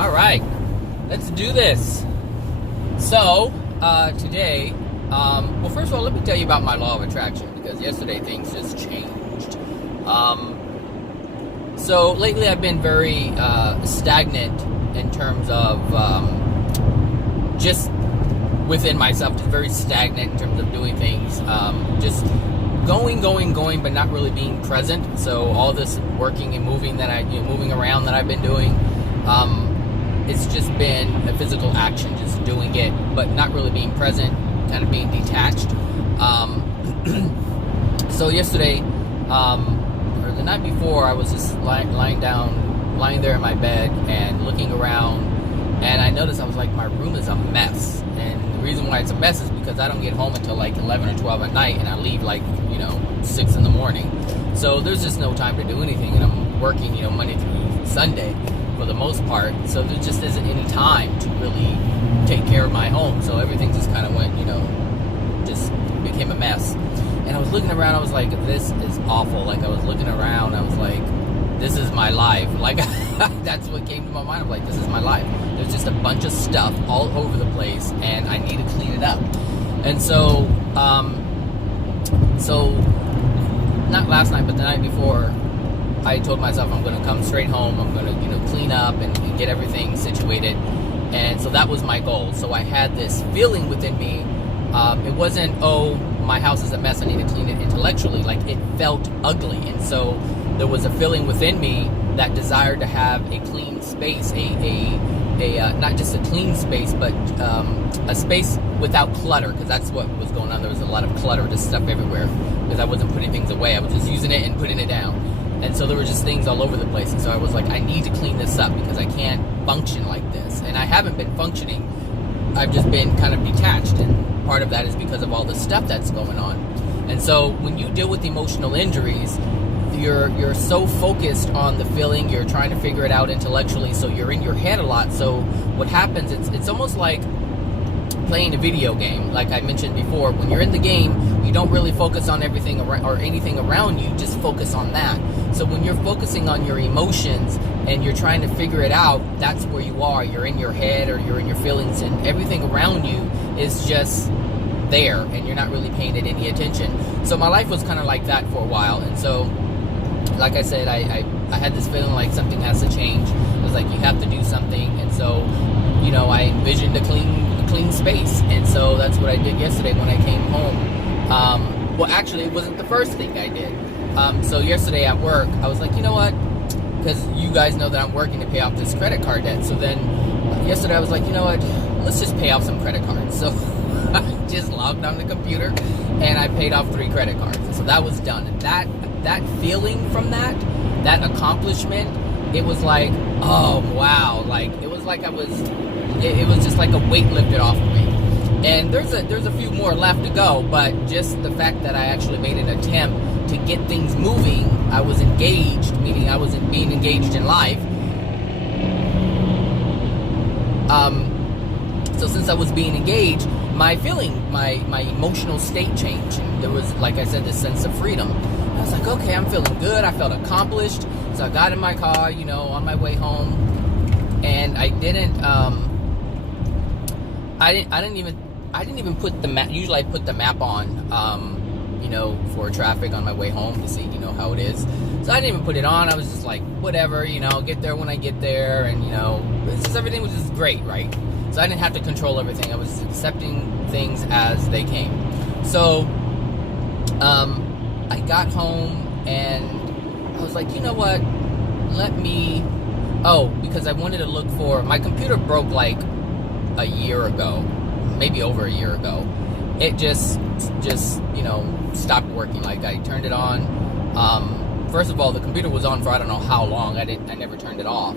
All right, let's do this. So, today, well, first of all, let me tell you about my law of attraction, because yesterday things just changed. So lately I've been very stagnant in terms of just within myself, just very stagnant in terms of doing things, just going, but not really being present. So all this working and moving that moving around that I've been doing, it's just been a physical action, just doing it, but not really being present, kind of being detached. So yesterday, or the night before, I was just lying there in my bed and looking around, and I noticed I was like, my room is a mess. And the reason why it's a mess is because I don't get home until like 11 or 12 at night, and I leave like 6 in the morning. So there's just no time to do anything, and I'm working Monday through Sunday for the most part. So there just isn't any time to really take care of my home. So everything just kind of went, just became a mess. And I was looking around, I was like, this is awful. Like, I was looking around, I was like, this is my life. Like, that's what came to my mind. I'm like, this is my life. There's just a bunch of stuff all over the place, and I need to clean it up. And so, not last night, but the night before, I told myself I'm going to come straight home. I'm going to, clean up and get everything situated. And so that was my goal. So I had this feeling within me. It wasn't, oh, my house is a mess, I need to clean it intellectually. Like, it felt ugly. And so there was a feeling within me that desired to have a clean space, not just a clean space, but a space without clutter, because that's what was going on. There was a lot of clutter, just stuff everywhere, because I wasn't putting things away. I was just using it and putting it down. And so there were just things all over the place. And so I was like, I need to clean this up, because I can't function like this. And I haven't been functioning. I've just been kind of detached, and part of that is because of all the stuff that's going on. And so when you deal with emotional injuries, you're so focused on the feeling, you're trying to figure it out intellectually, so you're in your head a lot. So what happens, it's almost like playing a video game. Like I mentioned before, when you're in the game, you don't really focus on everything or anything around you, just focus on that. So when you're focusing on your emotions and you're trying to figure it out, that's where you are. You're in your head, or you're in your feelings, and everything around you is just there, and you're not really paying it any attention. So my life was kind of like that for a while. And so, like I said, I had this feeling like something has to change. It was like, you have to do something. And so, I envisioned a clean space. And so that's what I did yesterday when I came home. Well, actually, it wasn't the first thing I did. So yesterday at work, I was like, you know what? Because you guys know that I'm working to pay off this credit card debt. So then yesterday I was like, you know what? Let's just pay off some credit cards. So I just logged on the computer and I paid off 3 credit cards. And so that was done. And that feeling from that accomplishment, it was like, oh wow, like it was like it was just like a weight lifted off of me. And there's a few more left to go, but just the fact that I actually made an attempt to get things moving, I was engaged, meaning I was being engaged in life. So since I was being engaged, my feeling, my emotional state changed. And there was, like I said, this sense of freedom. I was like, okay, I'm feeling good. I felt accomplished. So I got in my car, on my way home, and I didn't even put the map. Usually I put the map on, for traffic on my way home to see, how it is. So I didn't even put it on. I was just like, whatever, get there when I get there, and it's just, everything was just great, right? So I didn't have to control everything. I was accepting things as they came. So I got home and I was like, you know what? Because I wanted to look for, my computer broke like a year ago, maybe over a year ago. It just stopped working. Like, I turned it on. First of all, the computer was on for I don't know how long. I never turned it off.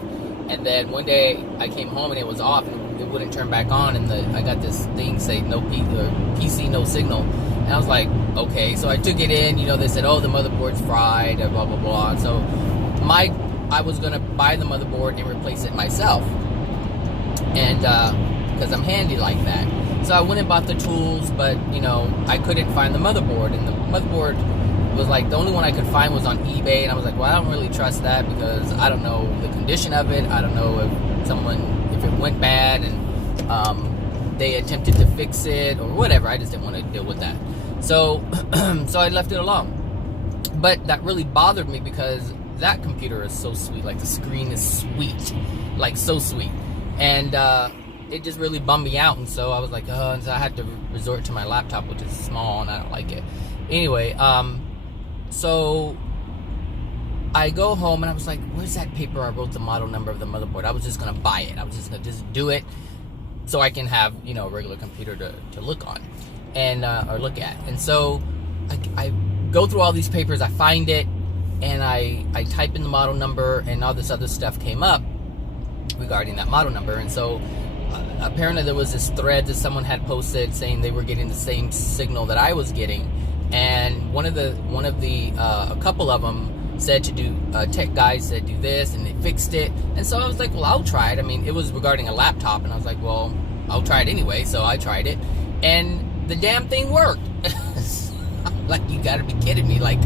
And then one day I came home and it was off and it wouldn't turn back on, and I got this thing say no PC, no signal. And I was like, okay. So I took it in, they said, oh, the motherboard's fried, blah, blah, blah. And so I was going to buy the motherboard and replace it myself. And because I'm handy like that. So I went and bought the tools, but, I couldn't find the motherboard. And the motherboard was like, the only one I could find was on eBay. And I was like, well, I don't really trust that because I don't know the condition of it. I don't know if if it went bad and they attempted to fix it or whatever. I just didn't want to deal with that. So so I left it alone. But that really bothered me because that computer is so sweet. Like, the screen is sweet, like so sweet, and it just really bummed me out. And so I was like, oh, and so I had to resort to my laptop, which is small and I don't like it. Anyway, so I go home and I was like, where's that paper I wrote the model number of the motherboard? I was just gonna buy it. I was just gonna do it so I can have, you know, a regular computer to look on and or look at. And so I go through all these papers, I find it, and I type in the model number, and all this other stuff came up regarding that model number. And so apparently there was this thread that someone had posted saying they were getting the same signal that I was getting, and a couple of them said to do, tech guys said do this, and they fixed it. And so I was like, well, I'll try it. I mean, it was regarding a laptop, and I was like, well, I'll try it anyway. So I tried it, and the damn thing worked. Like, you gotta be kidding me. Like,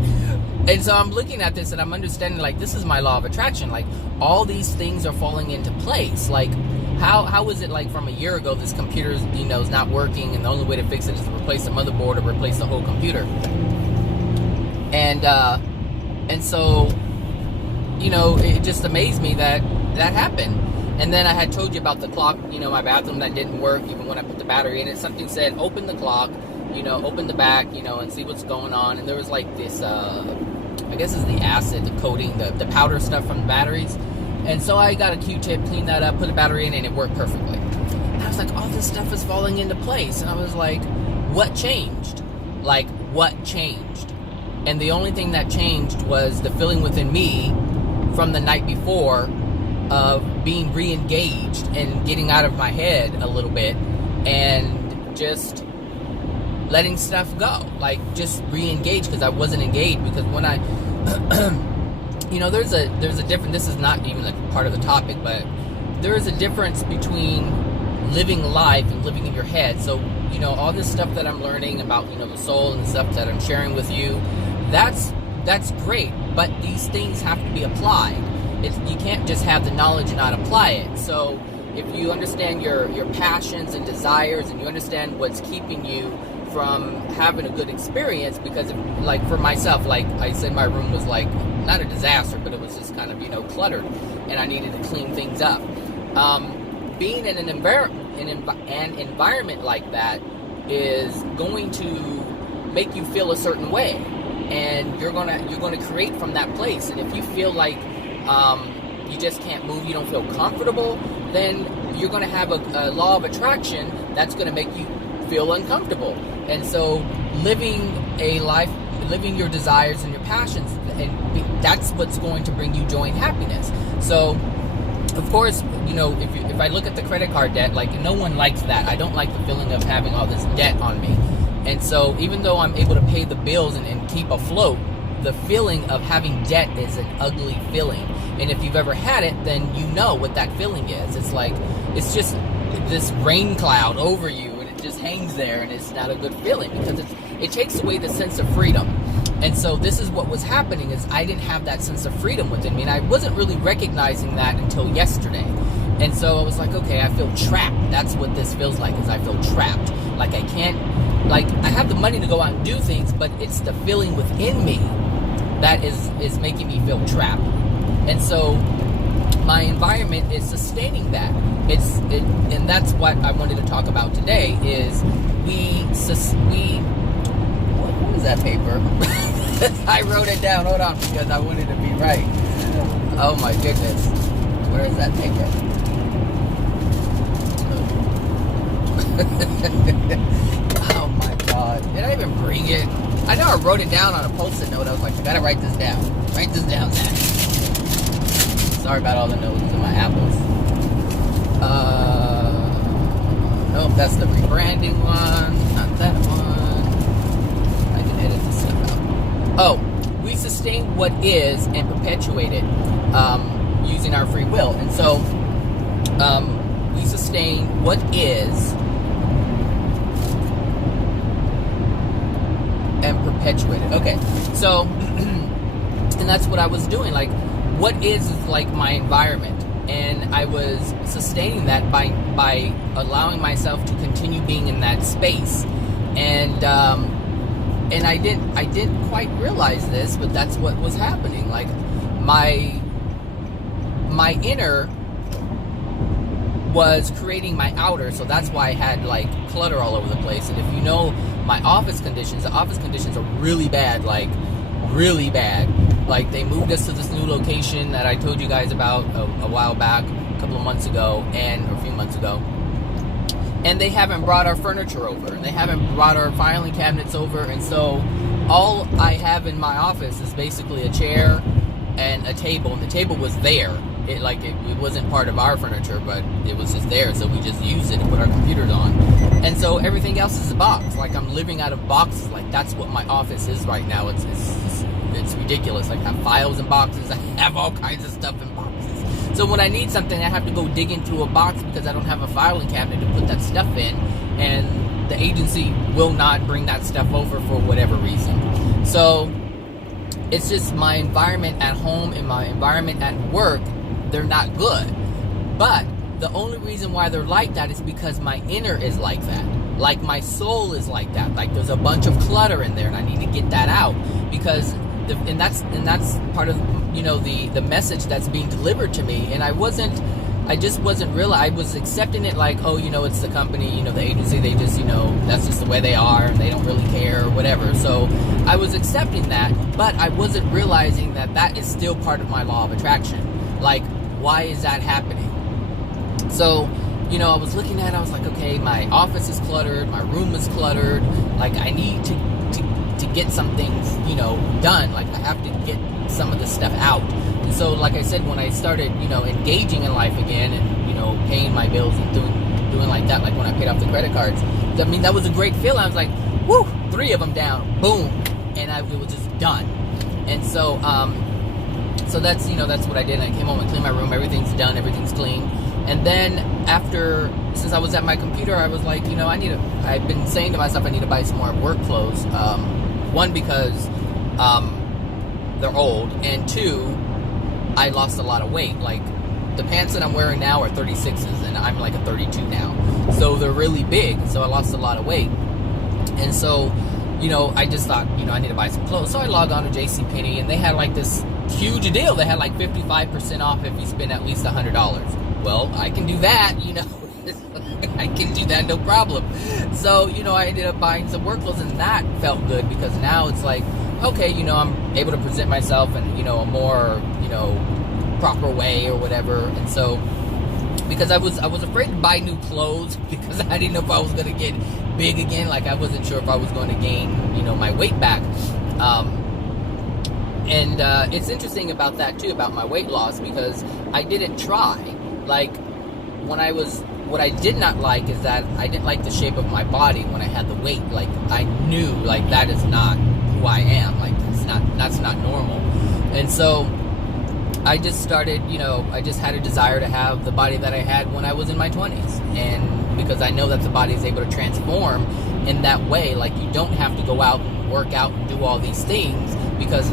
and so I'm looking at this and I'm understanding, like, this is my law of attraction. Like, all these things are falling into place. Like, how is it, like, from a year ago this computer, you know, is not working, and the only way to fix it is to replace the motherboard or replace the whole computer. And so, you know, it just amazed me that happened. And then I had told you about the clock, you know, my bathroom that didn't work even when I put the battery in it. Something said, open the clock, you know, open the back, you know, and see what's going on. And there was like this, I guess it's the acid, the coating, the powder stuff from the batteries. And so I got a Q-tip, cleaned that up, put the battery in, and it worked perfectly. And I was like, all this stuff is falling into place. And I was like, what changed? Like, what changed? And the only thing that changed was the feeling within me from the night before of being re-engaged and getting out of my head a little bit and just letting stuff go. Like, just re-engage, because I wasn't engaged. Because when I you know, there's a difference. This is not even like part of the topic, but there is a difference between living life and living in your head. So, you know, all this stuff that I'm learning about, you know, the soul and the stuff that I'm sharing with you, that's great, but these things have to be applied. You can't just have the knowledge and not apply it. So if you understand your passions and desires, and you understand what's keeping you from having a good experience, because like for myself, like I said, my room was like not a disaster, but it was just kind of, you know, cluttered, and I needed to clean things up. Being in an environment like that is going to make you feel a certain way, and you're gonna create from that place. And if you feel like you just can't move, you don't feel comfortable, then you're gonna have a law of attraction that's gonna make you feel uncomfortable. And so living a life, living your desires and your passions, and that's what's going to bring you joy and happiness. So of course, you know, if I look at the credit card debt, like, no one likes that. I don't like the feeling of having all this debt on me. And so even though I'm able to pay the bills and keep afloat, the feeling of having debt is an ugly feeling. And if you've ever had it, then you know what that feeling is. It's like, it's just this rain cloud over you, and it just hangs there, and it's not a good feeling, because it takes away the sense of freedom. And so this is what was happening, is I didn't have that sense of freedom within me, and I wasn't really recognizing that until yesterday. And so I was like, okay, I feel trapped. That's what this feels like, is I feel trapped. Like, I can't, like, I have the money to go out and do things, but it's the feeling within me that is making me feel trapped. And so my environment is sustaining that. And that's what I wanted to talk about today, is what is that paper? I wrote it down, hold on, because I wanted to be right. Oh my goodness. Where is that paper? Oh my God. Did I even bring it? I know I wrote it down on a post-it note. I was like, I gotta write this down. Write this down, Zach. Sorry about all the notes in my apples. Nope, that's the rebranding one. Not that one. I can edit this stuff out. Oh, we sustain what is and perpetuate it using our free will. And so we sustain what is and perpetuate it. Okay, so and that's what I was doing. Like, what is like my environment. and I was sustaining that by allowing myself to continue being in that space. And I didn't quite realize this, but that's what was happening. Like my inner was creating my outer, so that's why I had like clutter all over the place. And if you know my office conditions, the office conditions are really bad, like really bad. Like they moved us to this new location that I told you guys about a while back, a couple of months ago, or a few months ago. And they haven't brought our furniture over, and they haven't brought our filing cabinets over, and so all I have in my office is basically a chair and a table, and the table was there. It wasn't part of our furniture, but it was just there, so we just used it and put our computers on. And so everything else is a box. Like I'm living out of boxes. Like that's what my office is right now. It's ridiculous. Like I have files in boxes. I have all kinds of stuff in boxes. So when I need something, I have to go dig into a box because I don't have a filing cabinet to put that stuff in, and the agency will not bring that stuff over for whatever reason. So it's just my environment at home and my environment at work, they're not good. But the only reason why they're like that is because my inner is like that. Like my soul is like that. Like there's a bunch of clutter in there, and I need to get that out because that's part of the message that's being delivered to me. And I just wasn't real. I was accepting it like, oh, it's the company, the agency, they just, that's just the way they are and they don't really care or whatever. So I was accepting that, but I wasn't realizing that that is still part of my law of attraction. Like, why is that happening? So, I was looking at it, I was like, okay, my office is cluttered, my room is cluttered, like I need to get some things, done. Like I have to get some of this stuff out. And so, like I said, when I started, engaging in life again and, paying my bills and doing like that, like when I paid off the credit cards, I mean, that was a great feeling. I was like, woo, 3 of them down, boom, and it was just done. And so, so that's what I did. I came home and cleaned my room. Everything's done. Everything's clean. And then since I was at my computer, I was like, I've been saying to myself, I need to buy some more work clothes. One, because they're old, and 2, I lost a lot of weight. Like the pants that I'm wearing now are 36s, and I'm like a 32 now. So they're really big. So I lost a lot of weight. And so, I just thought, I need to buy some clothes. So I logged on to JCPenney, and they had like this huge deal. They had like 55% off if you spend at least $100. Well, I can do that, I can do that, no problem. So, I ended up buying some work clothes, and that felt good because now it's like, okay, I'm able to present myself in, a more, proper way or whatever. And so, because I was afraid to buy new clothes because I didn't know if I was going to get big again. Like I wasn't sure if I was going to gain, my weight back. And it's interesting about that too, about my weight loss, because I didn't try. Like what I did not like is that I didn't like the shape of my body when I had the weight. Like I knew like that is not who I am. Like that's not normal. And so I just started, I just had a desire to have the body that I had when I was in my 20s. And because I know that the body is able to transform in that way, like you don't have to go out and work out and do all these things, because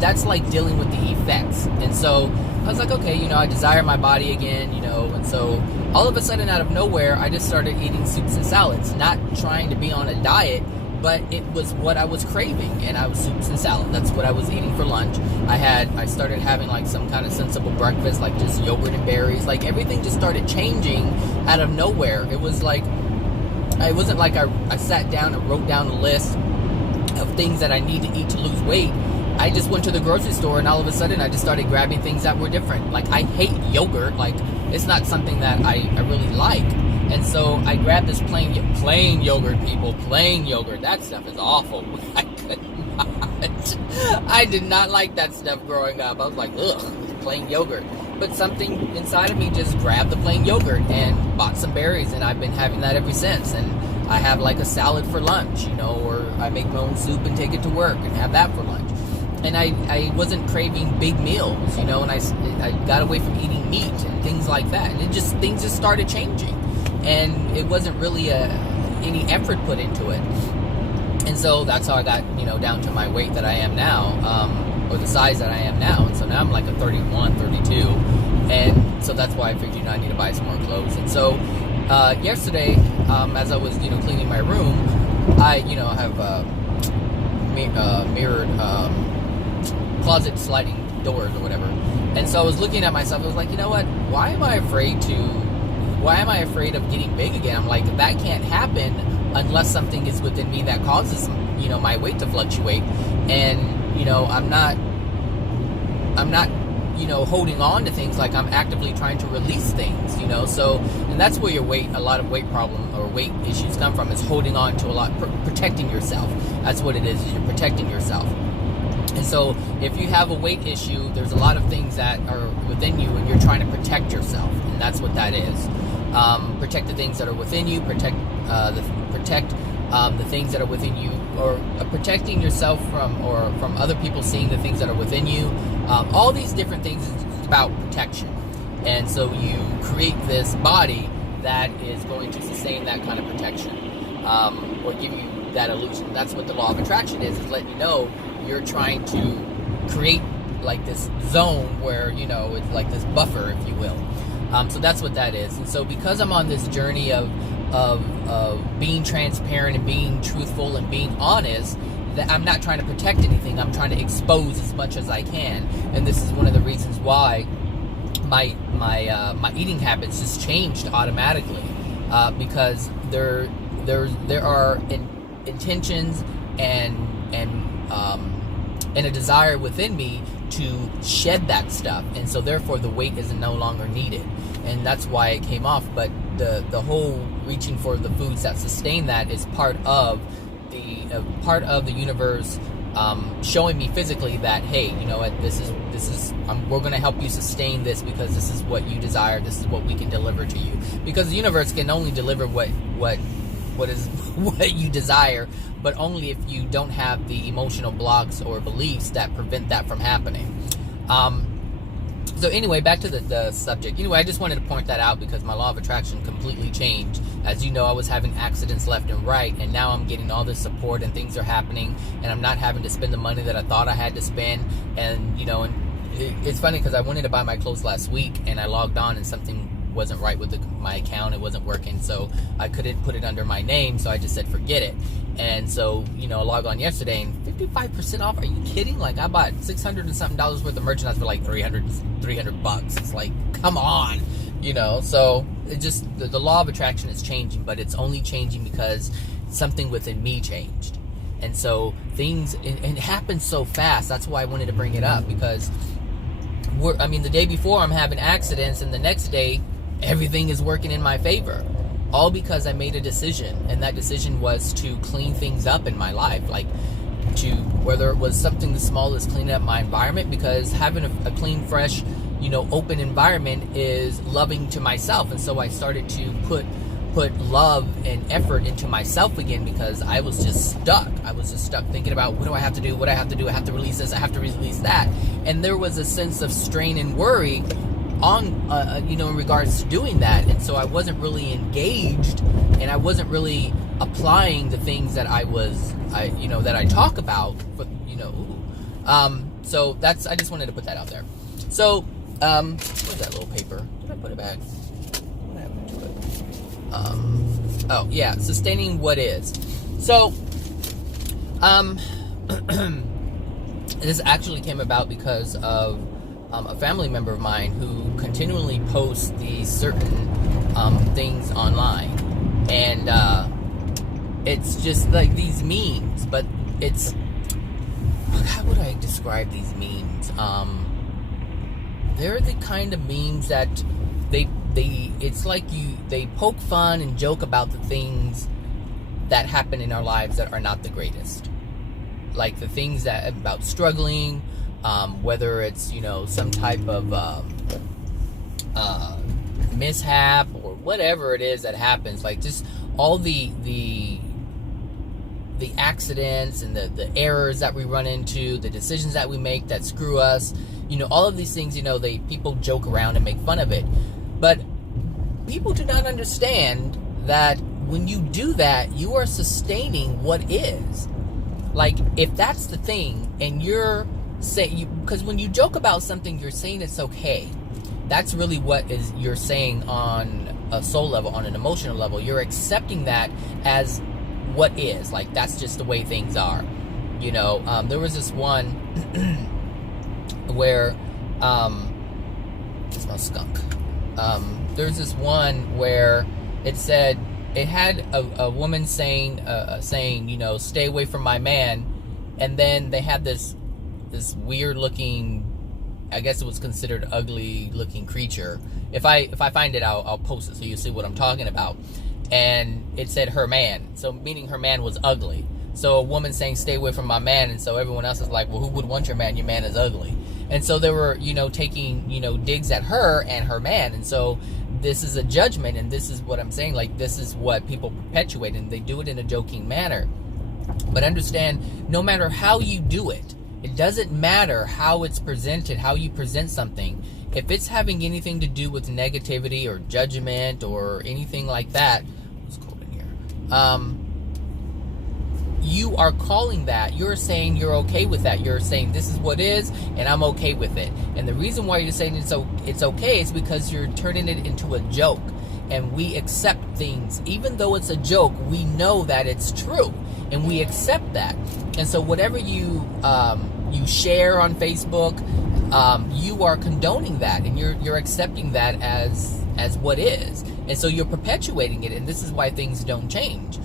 that's like dealing with the effects. And so I was like, okay, I desire my body again, and so all of a sudden out of nowhere, I just started eating soups and salads, not trying to be on a diet, but it was what I was craving, and I was soups and salad. That's what I was eating for lunch. I started having like some kind of sensible breakfast, like just yogurt and berries. Like everything just started changing out of nowhere. It was like, it wasn't like I sat down and wrote down a list of things that I need to eat to lose weight. I just went to the grocery store, and all of a sudden I just started grabbing things that were different. Like I hate yogurt. Like it's not something that I really like. And so I grabbed this plain yogurt, people. Plain yogurt. That stuff is awful. I could not. I did not like that stuff growing up. I was like, ugh, plain yogurt. But something inside of me just grabbed the plain yogurt and bought some berries, and I've been having that ever since. And I have like a salad for lunch, or I make my own soup and take it to work and have that for lunch. And I wasn't craving big meals, and I got away from eating meat and things like that. And things just started changing. And it wasn't really any effort put into it. And so that's how I got, down to my weight that I am now. or the size that I am now. And so now I'm like a 31, 32. And so that's why I figured, I need to buy some more clothes. And so yesterday, as I was, cleaning my room, I, have mirrored closet sliding doors or whatever. And so I was looking at myself. I was like, you know what? Why am I afraid of getting big again? I'm like, that can't happen unless something is within me that causes, my weight to fluctuate. And, I'm not, holding on to things. Like, I'm actively trying to release things, so, and that's where a lot of weight problem or weight issues come from, is holding on to a lot, protecting yourself. That's what it is you're protecting yourself. And so if you have a weight issue, there's a lot of things that are within you, and you're trying to protect yourself, and that's what that is. Protect the things that are within you, protect the things that are within you, or protecting yourself from other people seeing the things that are within you. All these different things is about protection. And so you create this body that is going to sustain that kind of protection, or give you that illusion. That's what the law of attraction is letting you know you're trying to create like this zone where, it's like this buffer, if you will. So that's what that is. And so because I'm on this journey of being transparent and being truthful and being honest, that I'm not trying to protect anything. I'm trying to expose as much as I can. And this is one of the reasons why my eating habits just changed automatically, because there are intentions and a desire within me to shed that stuff, and so therefore the weight is no longer needed, and that's why it came off. But the whole reaching for the foods that sustain that is part of the universe showing me physically that, hey, this is we're going to help you sustain this, because this is what you desire, this is what we can deliver to you, because the universe can only deliver what you desire, but only if you don't have the emotional blocks or beliefs that prevent that from happening. So anyway, back to the subject. I just wanted to point that out because my law of attraction completely changed. As you know, I was having accidents left and right, and now I'm getting all this support and things are happening, and I'm not having to spend the money that I thought I had to spend. And it's funny because I wanted to buy my clothes last week, and I logged on and something wasn't right with my account. It wasn't working, so I couldn't put it under my name, so I just said forget it. And so I logged on yesterday, and 55% off. Are you kidding? Like, I bought $600 and something worth of merchandise for like $300 It's like, come on, so it just, the law of attraction is changing, but it's only changing because something within me changed. And so things, and it happens so fast. That's why I wanted to bring it up, because the day before I'm having accidents, and the next day everything is working in my favor, all because I made a decision, and that decision was to clean things up in my life, like whether it was something as small as cleaning up my environment, because having a clean, fresh, open environment is loving to myself. And so I started to put love and effort into myself again, because I was just stuck. Thinking about, what do I have to do? I have to release this. I have to release that. And there was a sense of strain and worry on, in regards to doing that. And so I wasn't really engaged, and I wasn't really applying the things that that I talk about, but, so that's, I just wanted to put that out there. So, where's that little paper? Did I put it back? What happened to it? Oh yeah, sustaining what is. So, this actually came about because of a family member of mine who continually posts these certain things online, and it's just like these memes, but it's, how would I describe these memes? They're the kind of memes that it's like they poke fun and joke about the things that happen in our lives that are not the greatest, like the things that about struggling, whether it's some type of mishap or whatever it is that happens, like just all the accidents and the errors that we run into, the decisions that we make that screw us, all of these things, people joke around and make fun of it. But people do not understand that when you do that, you are sustaining what is. Like, if that's the thing, and you're because when you joke about something, you're saying it's okay. That's really what is you're saying on a soul level, on an emotional level. You're accepting that as what is. Like, that's just the way things are. You know, there was this one where, it's my skunk. There's this one where it said, it had a woman saying, you know, stay away from my man. And then they had this weird looking, I guess it was considered ugly looking creature. If I find it, I'll post it so you see what I'm talking about. And it said her man, so meaning her man was ugly. So a woman saying stay away from my man, and so everyone else is like, well, who would want your man? Your man is ugly. And so they were, you know, taking, you know, digs at her and her man. And so this is a judgment, and this is what I'm saying, like, this is what people perpetuate, and they do it in a joking manner. But understand, no matter how you do it, it doesn't matter how it's presented, how you present something. If it's having anything to do with negativity or judgment or anything like that, it's cold in here. You are calling that. You're saying you're okay with that. You're saying this is what is, and I'm okay with it. And the reason why you're saying it's okay is because you're turning it into a joke. And we accept things, even though it's a joke, we know that it's true, and we accept that. And so whatever you share on Facebook, you are condoning that, and you're accepting that as what is. And so you're perpetuating it, and this is why things don't change.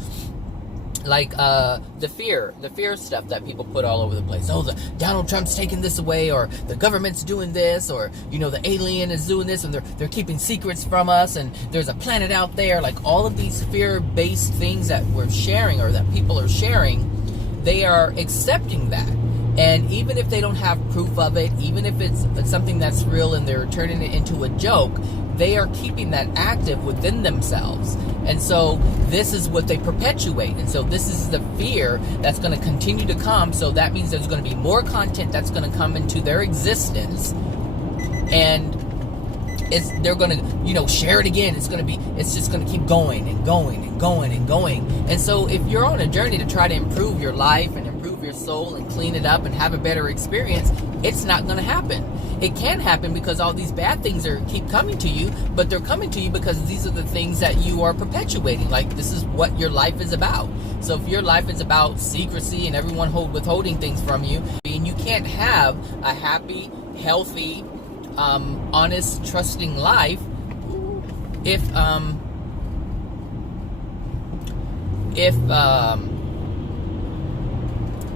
Like the fear stuff that people put all over the place. Oh, the Donald Trump's taking this away, or the government's doing this, or, you know, the alien is doing this, and they're keeping secrets from us, and there's a planet out there. Like, all of these fear-based things that we're sharing, or that people are sharing, they are accepting that. And even if they don't have proof of it, even if it's something that's real and they're turning it into a joke, they are keeping that active within themselves. And so this is what they perpetuate. And so this is the fear that's going to continue to come. So that means there's going to be more content that's going to come into their existence. And they're going to, you know, share it again. It's just going to keep going and going and going and going. And so if you're on a journey to try to improve your life and improve your soul and clean it up and have a better experience, it's not going to happen. It can happen because all these bad things keep coming to you, but they're coming to you because these are the things that you are perpetuating. Like, this is what your life is about. So if your life is about secrecy and everyone withholding things from you, and you can't have a happy, healthy, honest, trusting life if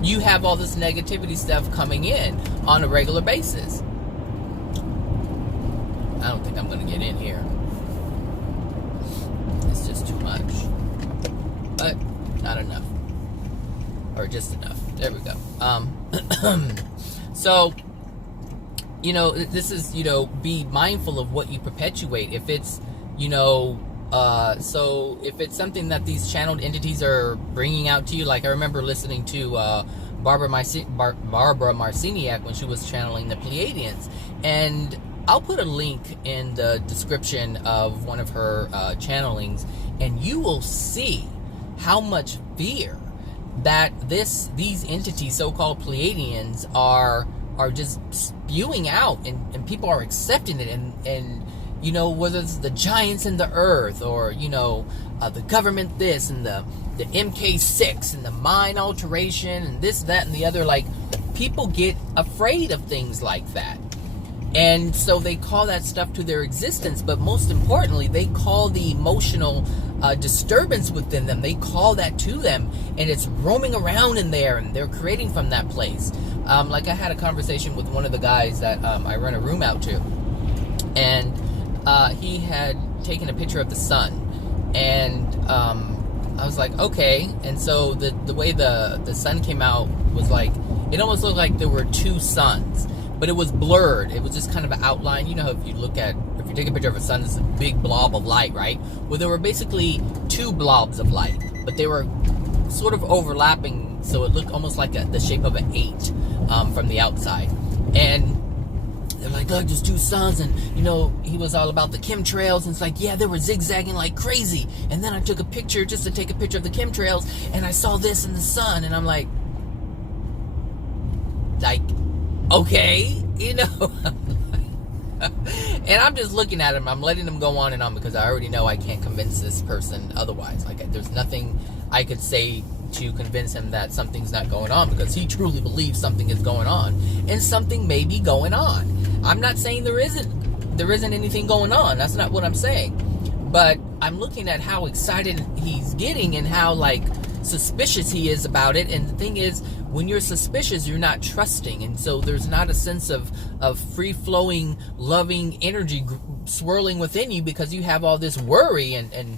you have all this negativity stuff coming in on a regular basis. I don't think I'm going to get in here. It's just too much. But not enough. Or just enough. There we go. So, you know, this is, you know, be mindful of what you perpetuate. If it's, you know, so if it's something that these channeled entities are bringing out to you, like I remember listening to Barbara Marciniak when she was channeling the Pleiadians, and I'll put a link in the description of one of her channelings, and you will see how much fear that these entities, so-called Pleiadians, are just spewing out, and people are accepting it, and you know, whether it's the giants in the earth, or, you know, the government this, and the MK6, and the mind alteration, and this, that, and the other. Like, people get afraid of things like that. And so they call that stuff to their existence, but most importantly, they call the emotional disturbance within them, they call that to them, and it's roaming around in there, and they're creating from that place. Like, I had a conversation with one of the guys that I run a room out to, and he had taken a picture of the sun, and I was like, okay. And so the way the sun came out was like, it almost looked like there were two suns, but it was blurred. It was just kind of an outline. You know, if you take a picture of a sun, it's a big blob of light, right? Well, there were basically two blobs of light, but they were sort of overlapping, so it looked almost like the shape of an 8 from the outside. And they're like, look, there's two suns, and, you know, he was all about the chemtrails, and it's like, yeah, they were zigzagging like crazy. And then I took a picture just to take a picture of the chemtrails, and I saw this in the sun, and I'm like, okay, and I'm just looking at him. I'm letting him go on and on because I already know I can't convince this person otherwise. Like, there's nothing I could say to convince him that something's not going on, because he truly believes something is going on, and something may be going on. I'm not saying there isn't anything going on. That's not what I'm saying. But I'm looking at how excited he's getting and how, like, suspicious he is about it. And the thing is, when you're suspicious, you're not trusting. And so there's not a sense of free-flowing, loving energy swirling within you, because you have all this worry and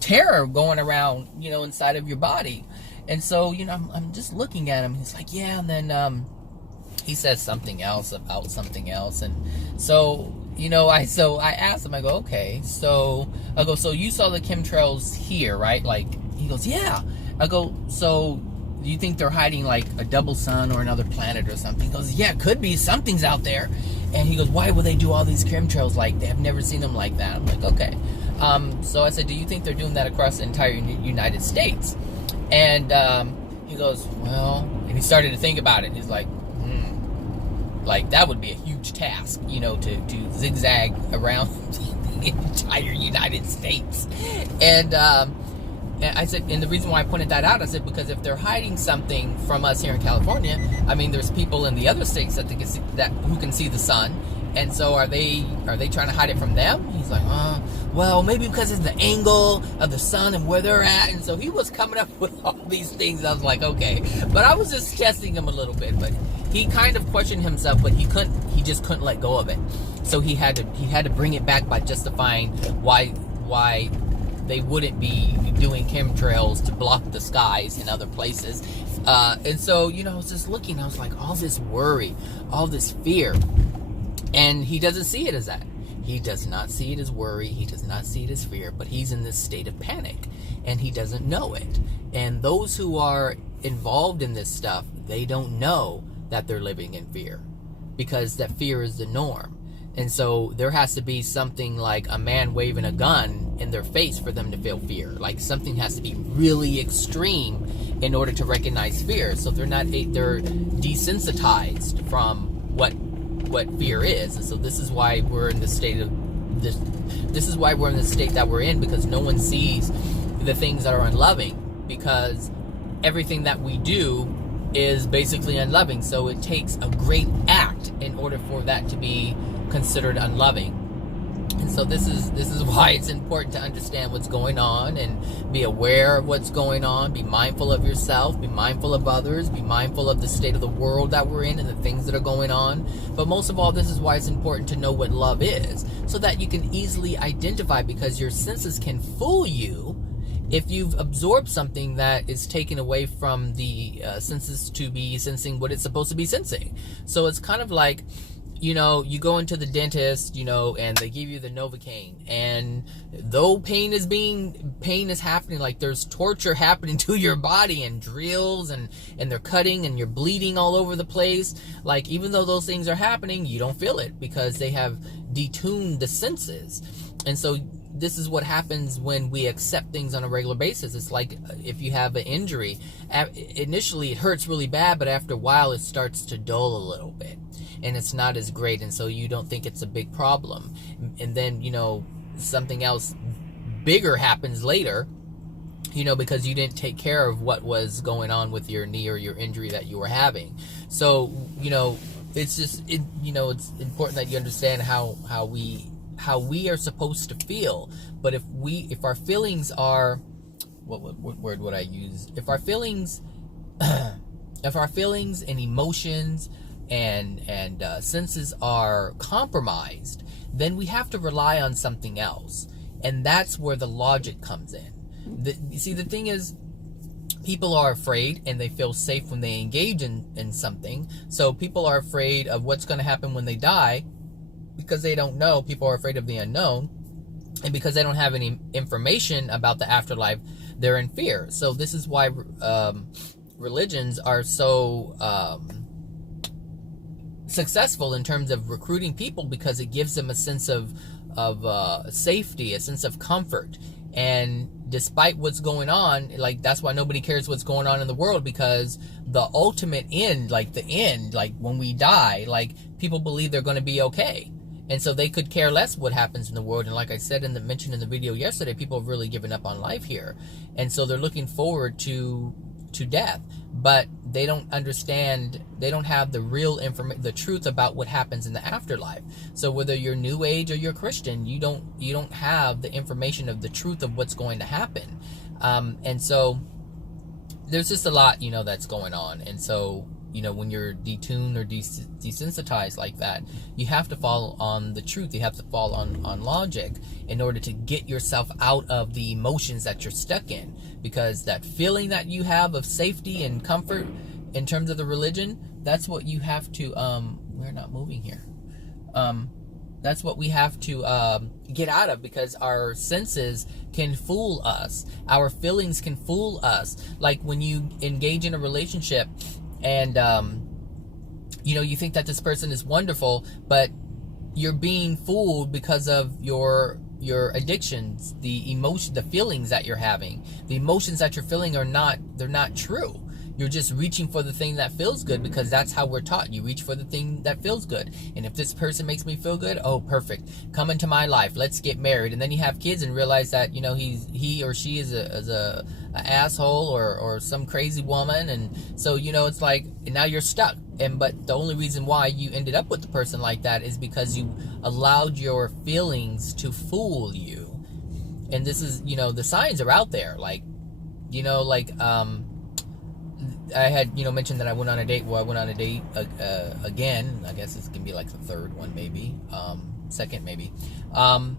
terror going around, inside of your body. And so, I'm just looking at him. He's like, yeah. And then he says something else about something else. And so, I asked him, I go, okay, so you saw the chemtrails here, right? Like, he goes, yeah. I go, so do you think they're hiding like a double sun or another planet or something? He goes, yeah, it could be. Something's out there. And he goes, why would they do all these chemtrails like that? I've never seen them like that. I'm like, okay. So I said, do you think they're doing that across the entire United States? And he goes, well, and he started to think about it. He's like, like, that would be a huge task, to zigzag around the entire United States. And I said, and the reason why I pointed that out, I said, because if they're hiding something from us here in California, I mean, there's people in the other states that who can see the sun. And so are they trying to hide it from them? He's like, well, maybe because it's the angle of the sun and where they're at. And so he was coming up with all these things. I was like, okay. But I was just testing him a little bit. But he kind of questioned himself, but he just couldn't let go of it. So he had to bring it back by justifying why they wouldn't be doing chemtrails to block the skies in other places. And so, I was just looking. I was like, all this worry, all this fear. And he doesn't see it as that. He does not see it as worry. He does not see it as fear. But he's in this state of panic. And he doesn't know it. And those who are involved in this stuff, they don't know that they're living in fear. Because that fear is the norm. And so there has to be something like a man waving a gun in their face for them to feel fear. Like, something has to be really extreme in order to recognize fear. So they're desensitized from what fear is. And so this is why we're in the state of this. This is why we're in the state that we're in, because no one sees the things that are unloving, because everything that we do is basically unloving. So it takes a great act in order for that to be considered unloving. And so this is why it's important to understand what's going on and be aware of what's going on. Be mindful of yourself, be mindful of others, be mindful of the state of the world that we're in and the things that are going on. But most of all, this is why it's important to know what love is, so that you can easily identify, because your senses can fool you if you've absorbed something that is taken away from the senses to be sensing what it's supposed to be sensing. So it's kind of like, you go into the dentist, and they give you the Novocaine, and though pain is happening, like there's torture happening to your body, and drills, and they're cutting, and you're bleeding all over the place. Like, even though those things are happening, you don't feel it, because they have detuned the senses. And so this is what happens when we accept things on a regular basis. It's like if you have an injury, initially it hurts really bad, but after a while it starts to dull a little bit, and it's not as great, and so you don't think it's a big problem. And then, something else bigger happens later, because you didn't take care of what was going on with your knee or your injury that you were having. So, it's just, it's important that you understand how we are supposed to feel. But if our feelings are, what word would I use? If our feelings and emotions and senses are compromised, then we have to rely on something else. And that's where the logic comes in. You see, the thing is, people are afraid, and they feel safe when they engage in something. So people are afraid of what's going to happen when they die, because they don't know. People are afraid of the unknown, and because they don't have any information about the afterlife, they're in fear. So this is why religions are so successful in terms of recruiting people, because it gives them a sense of safety, a sense of comfort. And despite what's going on, like, that's why nobody cares what's going on in the world, because the ultimate end, like the end, like when we die, like, people believe they're going to be okay. And so they could care less what happens in the world. And like I said mentioned in the video yesterday, people have really given up on life here. And so they're looking forward to death, but they don't understand, they don't have the real information, the truth about what happens in the afterlife. So whether you're New Age or you're Christian, you don't have the information of the truth of what's going to happen. And so there's just a lot, that's going on. And so, when you're detuned or desensitized like that, you have to fall on the truth. You have to fall on logic in order to get yourself out of the emotions that you're stuck in. Because that feeling that you have of safety and comfort in terms of the religion, that's what you have to, we're not moving here. That's what we have to get out of, because our senses can fool us. Our feelings can fool us. Like when you engage in a relationship and, you think that this person is wonderful, but you're being fooled because of your addictions, the emotion, the feelings that you're having. The emotions that you're feeling they're not true. You're just reaching for the thing that feels good, because that's how we're taught. You reach for the thing that feels good. And if this person makes me feel good, oh, perfect. Come into my life. Let's get married. And then you have kids and realize that, he or she is a asshole or some crazy woman. And so, it's like, now you're stuck. But the only reason why you ended up with the person like that is because you allowed your feelings to fool you. And this is, the signs are out there. I had, mentioned that I went on a date. Well, I went on a date again. I guess it's gonna be like the third one, maybe, second, maybe. And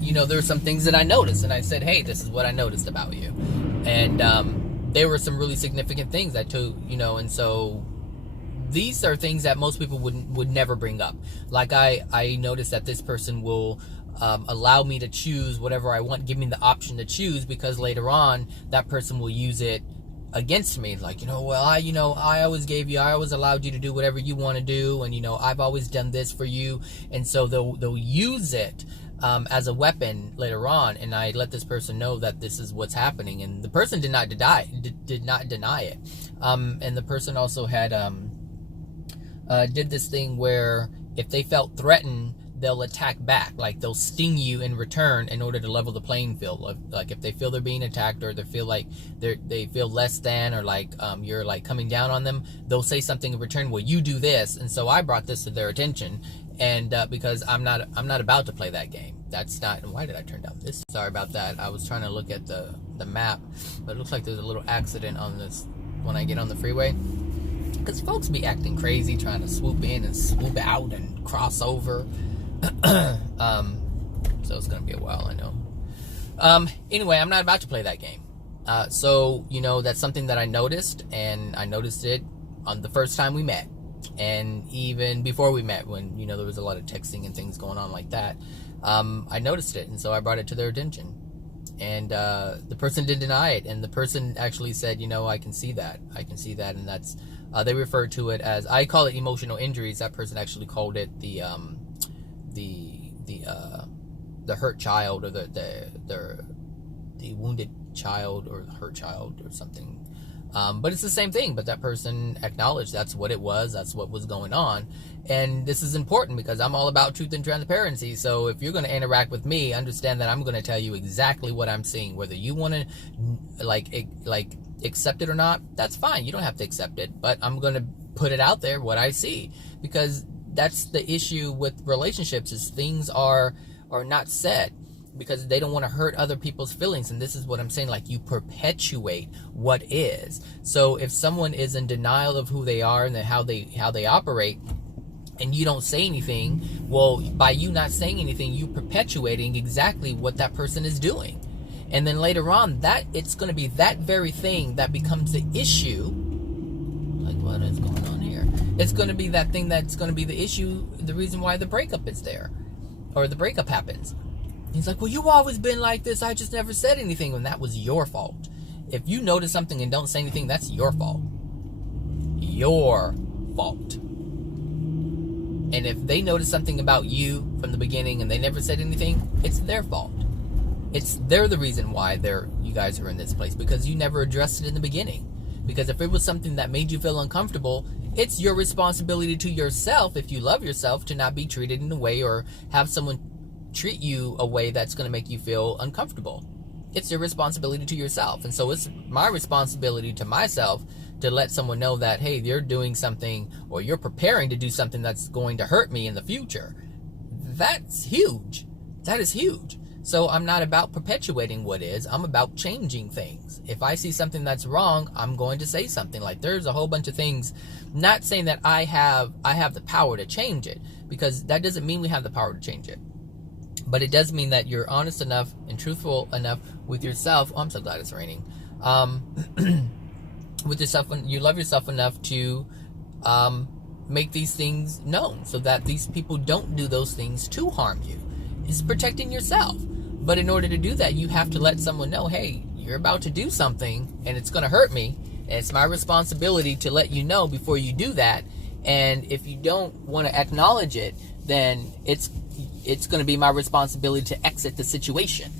there were some things that I noticed, and I said, "Hey, this is what I noticed about you." And there were some really significant things I took, and so these are things that most people would never bring up. Like I noticed that this person will allow me to choose whatever I want, give me the option to choose, because later on that person will use it against me. Like, I always allowed you to do whatever you want to do, and I've always done this for you. And so they'll use it as a weapon later on, and I let this person know that this is what's happening, and the person did not deny it. And the person also had did this thing where if they felt threatened, they'll attack back. Like, they'll sting you in return in order to level the playing field. Like, if they feel they're being attacked, or they feel like they feel less than, or like you're like coming down on them, they'll say something in return. Well, you do this. And so I brought this to their attention, and because I'm not about to play that game. That's not. And why did I turn down this? Sorry about that. I was trying to look at the map, but it looks like there's a little accident on this when I get on the freeway, because folks be acting crazy, trying to swoop in and swoop out and cross over. So it's gonna be a while, I know. Anyway, I'm not about to play that game. So that's something that I noticed, and I noticed it on the first time we met, and even before we met, when there was a lot of texting and things going on like that. I noticed it, and so I brought it to their attention, and the person didn't deny it, and the person actually said, I can see that, and that's they referred to it as, I call it emotional injuries. That person actually called it the hurt child, or the wounded child, or hurt child, or something. But it's the same thing. But that person acknowledged that's what it was. That's what was going on. And this is important, because I'm all about truth and transparency. So if you're going to interact with me, understand that I'm going to tell you exactly what I'm seeing. Whether you want to like accept it or not, that's fine. You don't have to accept it. But I'm going to put it out there, what I see, because that's the issue with relationships, is things are not said because they don't want to hurt other people's feelings. And this is what I'm saying, like, you perpetuate what is. So if someone is in denial of who they are and how they operate, and you don't say anything, well, by you not saying anything, you perpetuating exactly what that person is doing. And then later on, that it's going to be that very thing that becomes the issue. Like, what is going on here? It's going to be that thing that's going to be the issue, the reason why the breakup is there, or the breakup happens. He's like, well, you've always been like this. I just never said anything. When that was your fault. If you notice something and don't say anything, that's your fault. Your fault. And if they notice something about you from the beginning and they never said anything, it's their fault. they're the reason why you guys are in this place, because you never addressed it in the beginning. Because if it was something that made you feel uncomfortable, it's your responsibility to yourself, if you love yourself, to not be treated in a way or have someone treat you a way that's going to make you feel uncomfortable. It's your responsibility to yourself. And so it's my responsibility to myself to let someone know that, hey, you're doing something, or you're preparing to do something that's going to hurt me in the future. That's huge. That is huge. So I'm not about perpetuating what is. I'm about changing things. If I see something that's wrong, I'm going to say something. Like, there's a whole bunch of things, not saying that I have the power to change it, because that doesn't mean we have the power to change it. But it does mean that you're honest enough and truthful enough with yourself. Oh, I'm so glad it's raining. With yourself, when you love yourself enough to make these things known, so that these people don't do those things to harm you. It's protecting yourself. But in order to do that, you have to let someone know, hey, you're about to do something and it's going to hurt me. And it's my responsibility to let you know before you do that. And if you don't want to acknowledge it, then it's going to be my responsibility to exit the situation.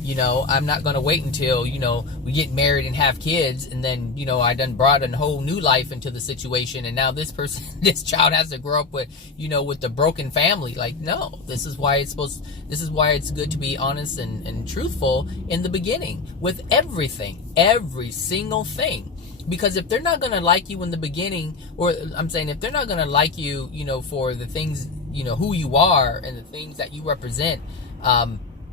You know, I'm not going to wait until, you know, we get married and have kids, and then, you know, I done brought a whole new life into the situation, and now this this child has to grow up with, you know, with the broken family. Like, no, this is why it's good to be honest and truthful in the beginning with everything, every single thing. Because if they're not going to like you in the beginning, or I'm saying if they're not going to like you, you know, for the things, you know, who you are and the things that you represent,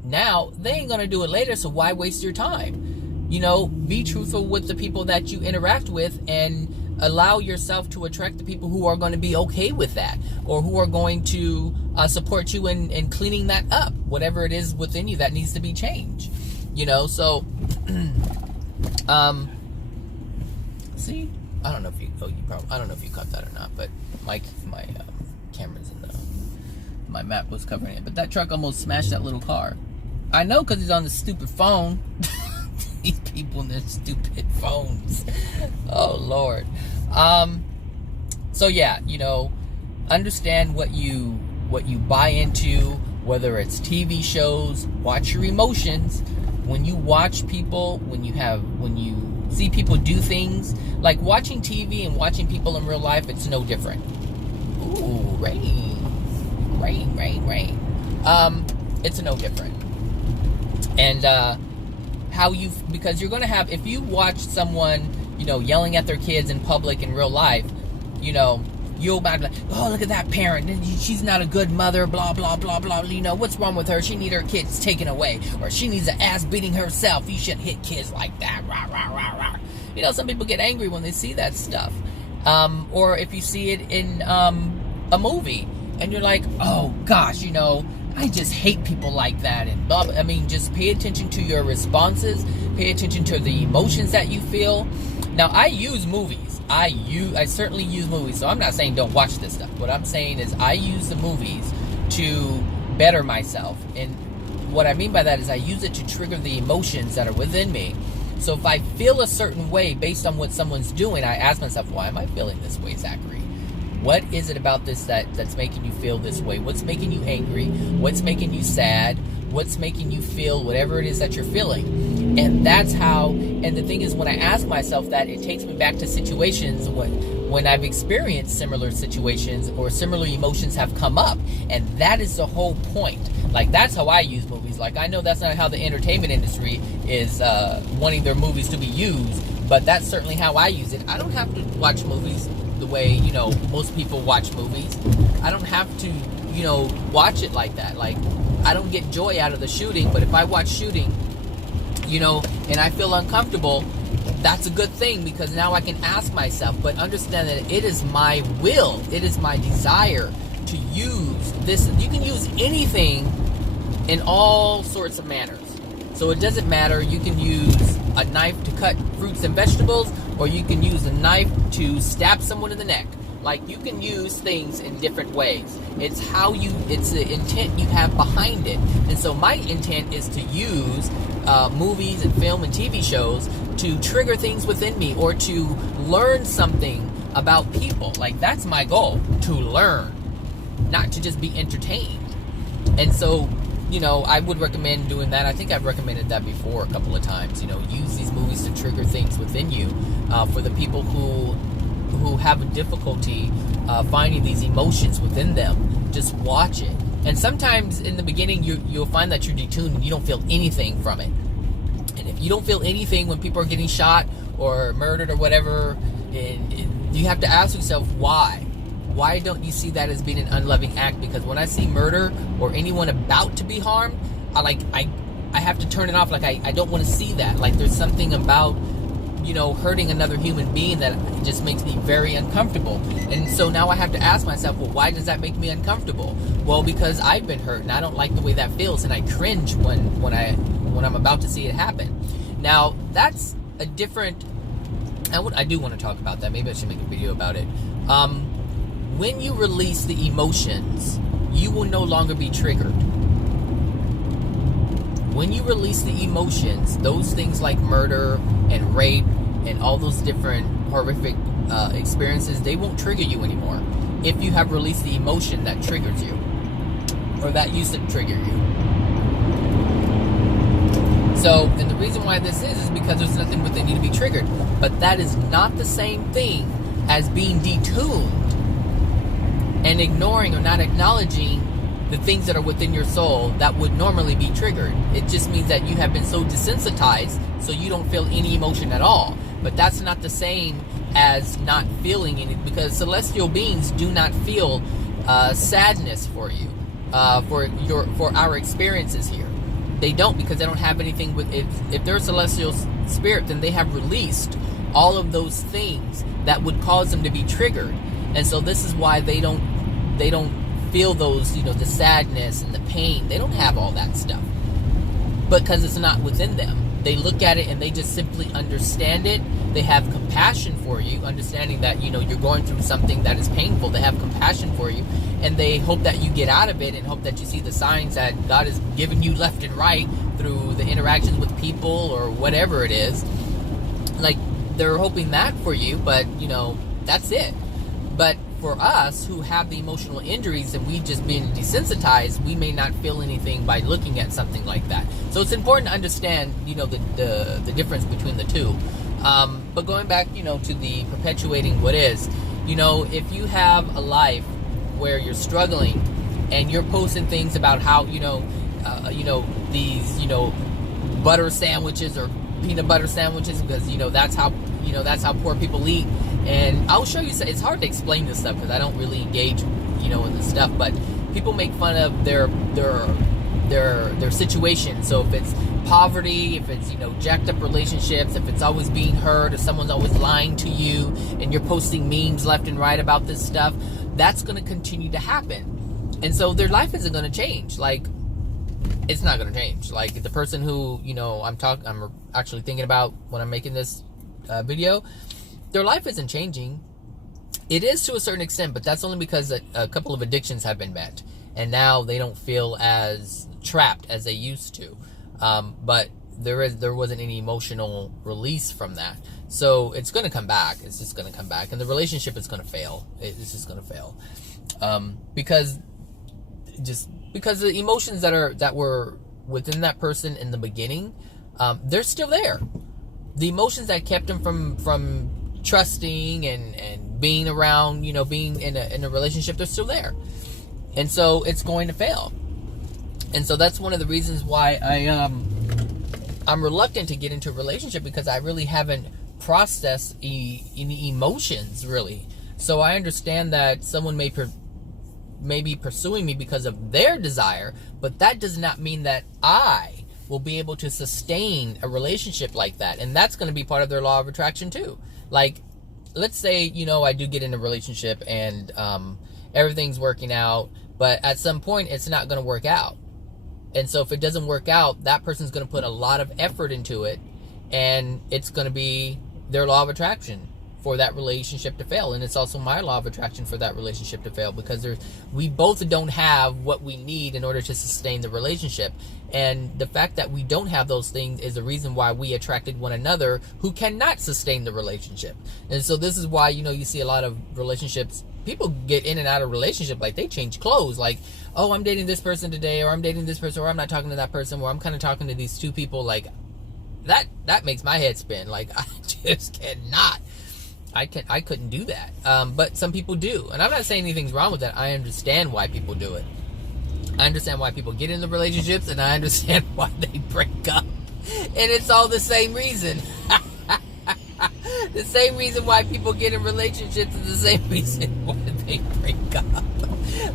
now they ain't gonna do it later. So why waste your time? You know, be truthful with the people that you interact with, and allow yourself to attract the people who are going to be okay with that, or who are going to support you in cleaning that up, whatever it is within you that needs to be changed. You know, so see, I don't know if you I don't know if you caught that or not, but my camera's in my map was covering it, but that truck almost smashed that little car. I know, because he's on the stupid phone. These people and their stupid phones. Oh, Lord. So yeah, you know, understand what you buy into, whether it's TV shows. Watch your emotions. When you watch people, when you see people do things, like watching TV and watching people in real life, it's no different. Ooh, rain. It's no different. And because you're going to have, if you watch someone, you know, yelling at their kids in public in real life, you know, you'll be like, oh, look at that parent, she's not a good mother, blah, blah, blah, blah, you know, what's wrong with her? She needs her kids taken away, or she needs an ass beating herself. You shouldn't hit kids like that, rah, rah, rah, rah. You know, some people get angry when they see that stuff. Or if you see it in a movie, and you're like, oh gosh, you know, I just hate people like that, and blah, blah. I mean, just pay attention to your responses, pay attention to the emotions that you feel. Now, I use movies. I certainly use movies, so I'm not saying don't watch this stuff. What I'm saying is I use the movies to better myself, and what I mean by that is I use it to trigger the emotions that are within me. So if I feel a certain way based on what someone's doing, I ask myself, why am I feeling this way, Zachary? What is it about this that's making you feel this way? What's making you angry? What's making you sad? What's making you feel whatever it is that you're feeling? And that's how, and the thing is, when I ask myself that, it takes me back to situations when I've experienced similar situations or similar emotions have come up. And that is the whole point. Like, that's how I use movies. Like, I know that's not how the entertainment industry is wanting their movies to be used, but that's certainly how I use it. I don't have to watch movies the way, you know, most people watch movies. I don't have to, you know, watch it like that. Like, I don't get joy out of the shooting, but if I watch shooting, you know, and I feel uncomfortable, that's a good thing, because now I can ask myself, but understand that it is my will, it is my desire to use this. You can use anything in all sorts of manners. So it doesn't matter. You can use a knife to cut fruits and vegetables, or you can use a knife to stab someone in the neck. Like, you can use things in different ways. It's the intent you have behind it. And so my intent is to use movies and film and TV shows to trigger things within me, or to learn something about people. Like, that's my goal, to learn, not to just be entertained. And so I would recommend doing that. I think I've recommended that before a couple of times. Use these movies to trigger things within you. For the people who have a difficulty finding these emotions within them, just watch it. And sometimes in the beginning, you'll find that you're detuned and you don't feel anything from it. And if you don't feel anything when people are getting shot or murdered or whatever, you have to ask yourself why. Why don't you see that as being an unloving act? Because when I see murder or anyone about to be harmed, I have to turn it off. Like I don't want to see that. Like there's something about hurting another human being that just makes me very uncomfortable. And so now I have to ask myself, well, why does that make me uncomfortable? Well, because I've been hurt and I don't like the way that feels, and I cringe when I'm about to see it happen. Now that's a different. I do want to talk about that. Maybe I should make a video about it. When you release the emotions, you will no longer be triggered. When you release the emotions, those things like murder and rape and all those different horrific experiences, they won't trigger you anymore if you have released the emotion that triggers you, or that used to trigger you. So, and the reason why this is because there's nothing within you to be triggered. But that is not the same thing as being detuned and ignoring or not acknowledging the things that are within your soul that would normally be triggered. It just means that you have been so desensitized so you don't feel any emotion at all. But that's not the same as not feeling any, because celestial beings do not feel sadness for you, for our experiences here. They don't, because they don't have anything with it. If they're a celestial spirit, then they have released all of those things that would cause them to be triggered. And so this is why they don't feel those, the sadness and the pain. They don't have all that stuff, because it's not within them. They look at it and they just simply understand it. They have compassion for you, understanding that, you're going through something that is painful. They have compassion for you, and they hope that you get out of it and hope that you see the signs that God has given you left and right through the interactions with people or whatever it is. Like, they're hoping that for you, but, that's it. But for us who have the emotional injuries and we just been desensitized, we may not feel anything by looking at something like that. So it's important to understand, the difference between the two. But going back, to the perpetuating what is, if you have a life where you're struggling and you're posting things about how, these, butter sandwiches or peanut butter sandwiches, because, that's how poor people eat. And I'll show you, it's hard to explain this stuff because I don't really engage, in this stuff, but people make fun of their situation. So if it's poverty, if it's, jacked up relationships, if it's always being hurt, if someone's always lying to you and you're posting memes left and right about this stuff, that's going to continue to happen. And so their life isn't going to change. Like, it's not going to change. Like the person who, I'm actually thinking about when I'm making this video, their life isn't changing. It is to a certain extent, but that's only because a couple of addictions have been met, and now they don't feel as trapped as they used to. But there wasn't any emotional release from that, so it's going to come back. It's just going to come back, and the relationship is going to fail. It's just going to fail, because the emotions that were within that person in the beginning, they're still there. The emotions that kept them from trusting and being around, being in a relationship, they're still there. And so it's going to fail. And so that's one of the reasons why I'm reluctant to get into a relationship, because I really haven't processed any emotions, really. So I understand that someone may be pursuing me because of their desire, but that does not mean that I will be able to sustain a relationship like that. And that's going to be part of their law of attraction too. Like, let's say, I do get in a relationship and everything's working out, but at some point it's not going to work out. And so if it doesn't work out, that person's going to put a lot of effort into it, and it's going to be their law of attraction for that relationship to fail. And it's also my law of attraction for that relationship to fail, because we both don't have what we need in order to sustain the relationship. And the fact that we don't have those things is the reason why we attracted one another who cannot sustain the relationship. And so this is why, you see a lot of relationships people get in and out of relationship like they change clothes. Like, oh, I'm dating this person today, or I'm dating this person, or I'm not talking to that person, or I'm kind of talking to these two people. Like, that makes my head spin. Like, I just cannot. I couldn't do that. But some people do. And I'm not saying anything's wrong with that. I understand why people do it. I understand why people get into relationships, and I understand why they break up. And it's all the same reason. The same reason why people get in relationships is the same reason why they break up.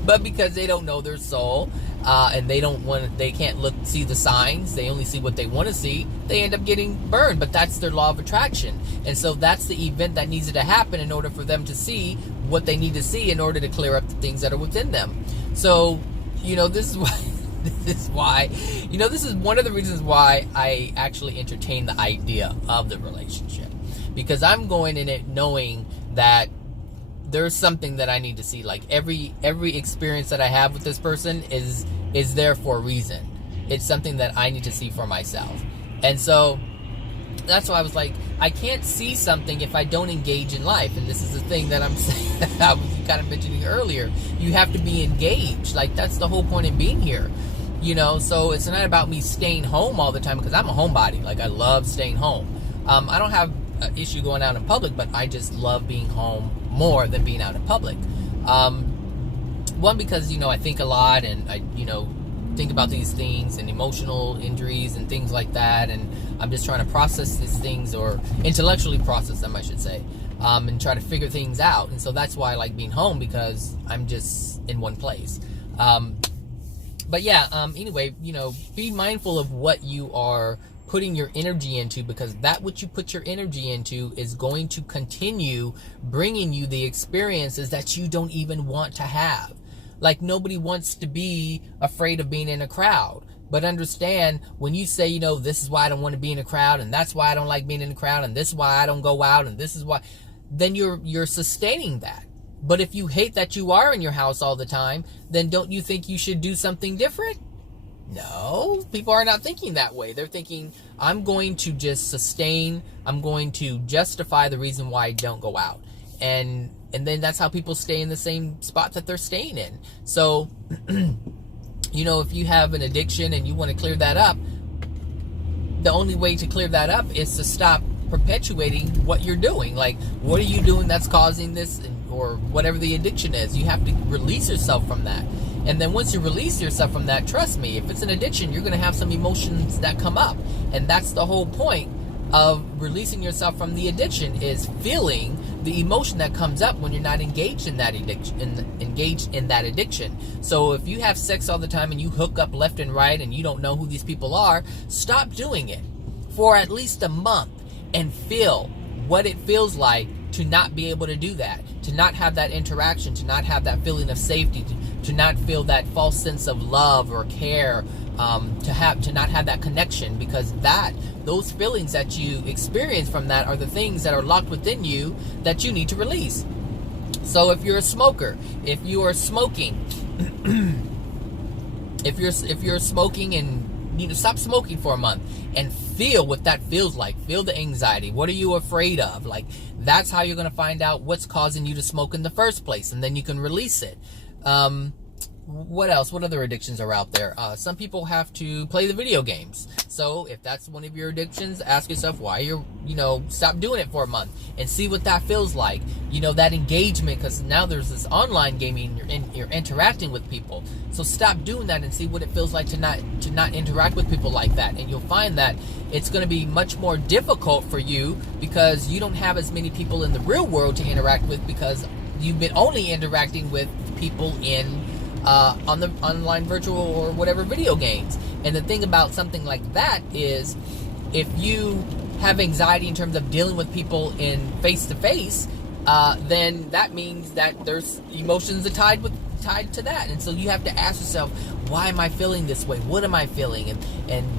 But because they don't know their soul, and they can't see the signs, they only see what they want to see, they end up getting burned. But that's their law of attraction. And so that's the event that needs to happen in order for them to see what they need to see in order to clear up the things that are within them. So, this is why this is one of the reasons why I actually entertain the idea of the relationship, because I'm going in it knowing that there's something that I need to see. Like, every experience that I have with this person is there for a reason. It's something that I need to see for myself. And so that's why I was like, I can't see something if I don't engage in life. And this is the thing that I'm saying, that I was kind of mentioning earlier. You have to be engaged. Like, that's the whole point of being here. So it's not about me staying home all the time, because I'm a homebody. Like, I love staying home. I don't have an issue going out in public, but I just love being home more than being out in public. One, because, I think a lot, and I, think about these things and emotional injuries and things like that, and I'm just trying to process these things, or intellectually process them, I should say, and try to figure things out. And so that's why I like being home, because I'm just in one place. But yeah, anyway, be mindful of what you are putting your energy into, because that what you put your energy into is going to continue bringing you the experiences that you don't even want to have. Like, nobody wants to be afraid of being in a crowd. But understand, when you say, this is why I don't want to be in a crowd, and that's why I don't like being in a crowd, and this is why I don't go out, and this is why, then you're sustaining that. But if you hate that you are in your house all the time, then don't you think you should do something different? No, people are not thinking that way. They're thinking, I'm going to just sustain, I'm going to justify the reason why I don't go out. And then that's how people stay in the same spot that they're staying in. So, if you have an addiction and you want to clear that up, the only way to clear that up is to stop perpetuating what you're doing. Like, what are you doing that's causing this, or whatever the addiction is? You have to release yourself from that. And then once you release yourself from that, trust me, if it's an addiction, you're going to have some emotions that come up. And that's the whole point of releasing yourself from the addiction, is feeling the emotion that comes up when you're not engaged in that addiction. So if you have sex all the time and you hook up left and right and you don't know who these people are, stop doing it for at least a month and feel what it feels like to not be able to do that, to not have that interaction, to not have that feeling of safety, to not feel that false sense of love or care, to not have that connection, because those feelings that you experience from that are the things that are locked within you that you need to release. So if you're a smoker, if you are smoking, if you're smoking, and stop smoking for a month and feel what that feels like. Feel the anxiety. What are you afraid of? Like, that's how you're going to find out what's causing you to smoke in the first place, and then you can release it. What else? What other addictions are out there? Some people have to play the video games. So if that's one of your addictions, ask yourself why stop doing it for a month and see what that feels like. That engagement, because now there's this online gaming, you're interacting with people. So stop doing that and see what it feels like to not interact with people like that. And you'll find that it's going to be much more difficult for you, because you don't have as many people in the real world to interact with, because you've been only interacting with people on the online virtual or whatever video games. And the thing about something like that is, if you have anxiety in terms of dealing with people in face-to-face, then that means that there's emotions tied to that. And so you have to ask yourself, why am I feeling this way? What am I feeling? And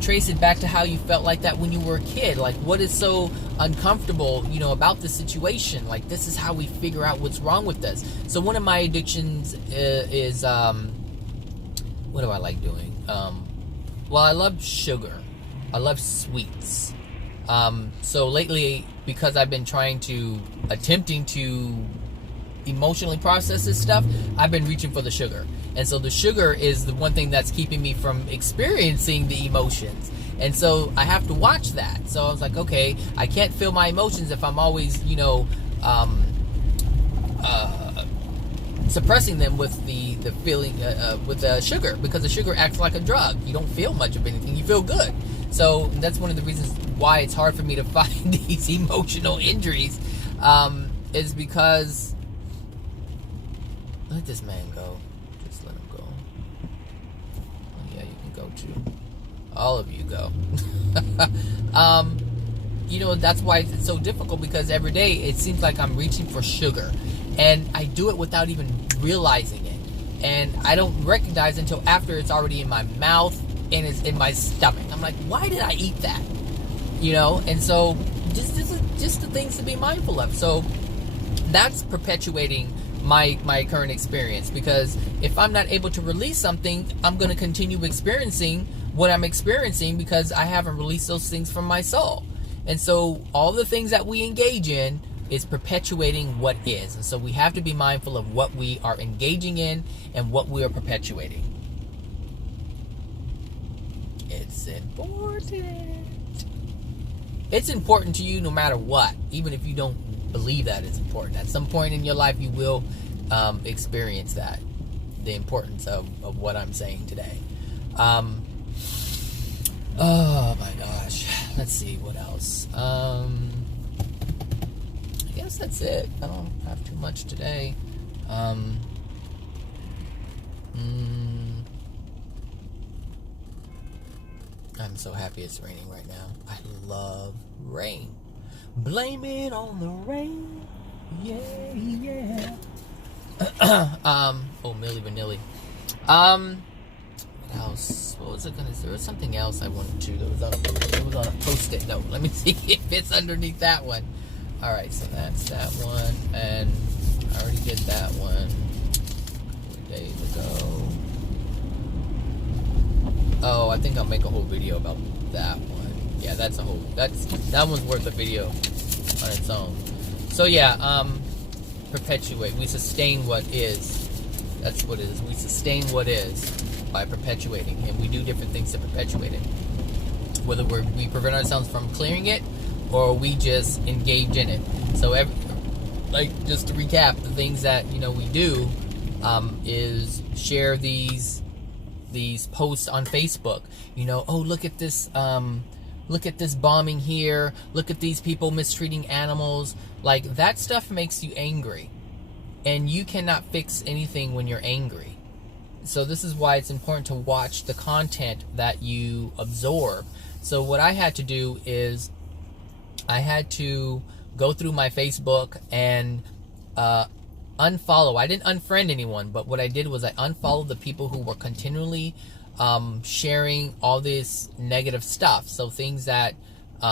trace it back to how you felt like that when you were a kid. Like, what is so uncomfortable, about the situation? Like, this is how we figure out what's wrong with us. So one of my addictions is what do I like doing? Well, I love sugar. I love sweets. So lately, because I've been attempting to emotionally process this stuff, I've been reaching for the sugar. And so the sugar is the one thing that's keeping me from experiencing the emotions. And so I have to watch that. So I was like, okay, I can't feel my emotions if I'm always, suppressing them with the feeling, with the sugar, because the sugar acts like a drug. You don't feel much of anything. You feel good. So that's one of the reasons why it's hard for me to find these emotional injuries, is because, let this man go. Just let him go. Oh, yeah, you can go too. All of you go. That's why it's so difficult, because every day it seems like I'm reaching for sugar, and I do it without even realizing it, and I don't recognize it until after it's already in my mouth and it's in my stomach. I'm like, why did I eat that? And so just the things to be mindful of. So that's perpetuating my current experience, because if I'm not able to release something, I'm going to continue experiencing what I'm experiencing, because I haven't released those things from my soul. And so all the things that we engage in is perpetuating what is. And so we have to be mindful of what we are engaging in and what we are perpetuating. It's important. It's important to you no matter what, even if you don't believe that it's important. At some point in your life, you will experience that, the importance of what I'm saying today. Oh my gosh. Let's see what else. I guess that's it. I don't have too much today. I'm so happy it's raining right now. I love rain. Blame it on the rain. Yeah, yeah. Milli Vanilli. What else? What was it gonna say? There was something else I wanted to. It was on a post-it note. Let me see if it's underneath that one. Alright, so that's that one. And I already did that one 2 days ago. Oh, I think I'll make a whole video about that one. Yeah, that one's worth a video on its own. So yeah, perpetuate. We sustain what is. That's what it is. We sustain what is by perpetuating, and we do different things to perpetuate it. Whether we prevent ourselves from clearing it, or we just engage in it. So, just to recap, the things that we do is share these posts on Facebook. Oh, look at this bombing here. Look at these people mistreating animals. Like, that stuff makes you angry, and you cannot fix anything when you're angry. So this is why it's important to watch the content that you absorb. So what I had to do is I had to go through my Facebook and unfollow. I didn't unfriend anyone, but what I did was I unfollowed the people who were continually sharing all this negative stuff. So things that,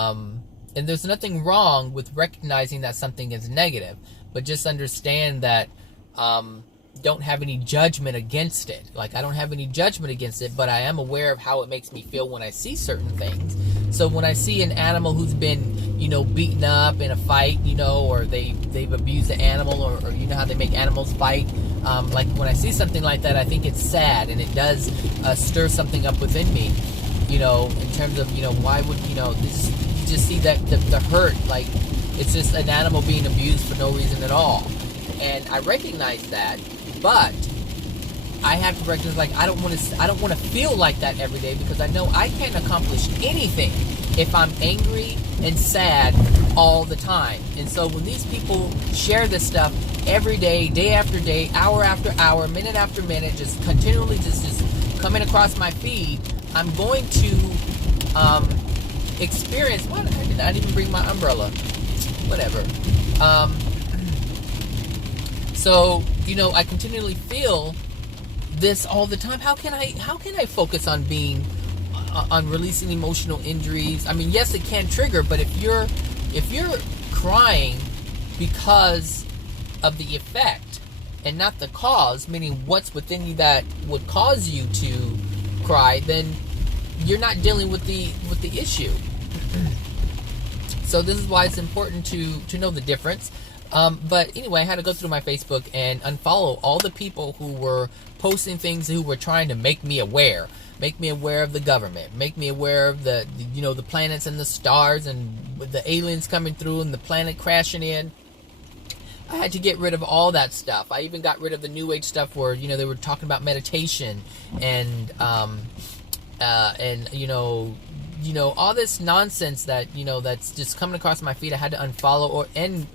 and there's nothing wrong with recognizing that something is negative, but just understand that don't have any judgment against it. Like, I don't have any judgment against it, but I am aware of how it makes me feel when I see certain things. So when I see an animal who's been, beaten up in a fight, or they've abused the animal, or how they make animals fight, like when I see something like that, I think it's sad, and it does stir something up within me, in terms of, why would, this, you just see that the hurt, like, it's just an animal being abused for no reason at all. And I recognize that, but I have to recognize, like, I don't want to feel like that every day, because I know I can't accomplish anything if I'm angry and sad all the time. And so when these people share this stuff every day, day after day, hour after hour, minute after minute, just continually just coming across my feed, I'm going to experience, what? I did not even bring my umbrella. Whatever. So, I continually feel this all the time. How can I focus on being, on releasing emotional injuries? I mean, yes, it can trigger, but if you're crying because of the effect and not the cause, meaning what's within you that would cause you to cry, then you're not dealing with the issue. So this is why it's important to know the difference. But anyway, I had to go through my Facebook and unfollow all the people who were posting things, who were trying to make me aware of the government, make me aware of the planets and the stars and the aliens coming through and the planet crashing in. I had to get rid of all that stuff. I even got rid of the New Age stuff where, they were talking about meditation and all this nonsense that, that's just coming across my feed. I had to unfollow and